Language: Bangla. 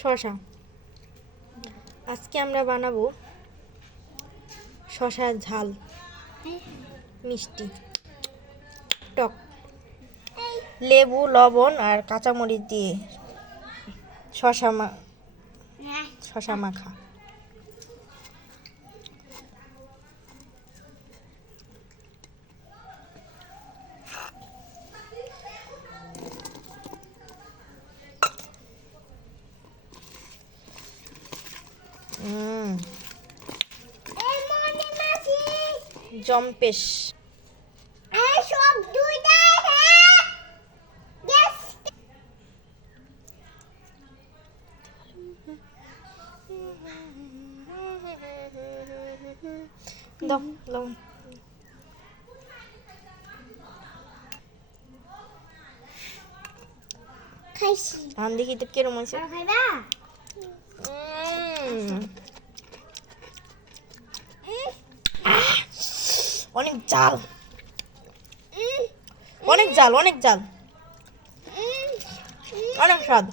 শসা। আজকে আমরা বানাবো শসার ঝাল, মিষ্টি, টক, লেবু, লবণ আর কাঁচামরিচ দিয়ে শসা মাখা। জম্পেশ। দাও দাও। খাইছি। আন দেখি তো কিরম হয়েছে। খাইবা? অনেক জাল, অনেক জাল, অনেক জাল, অনেক স্বাদ।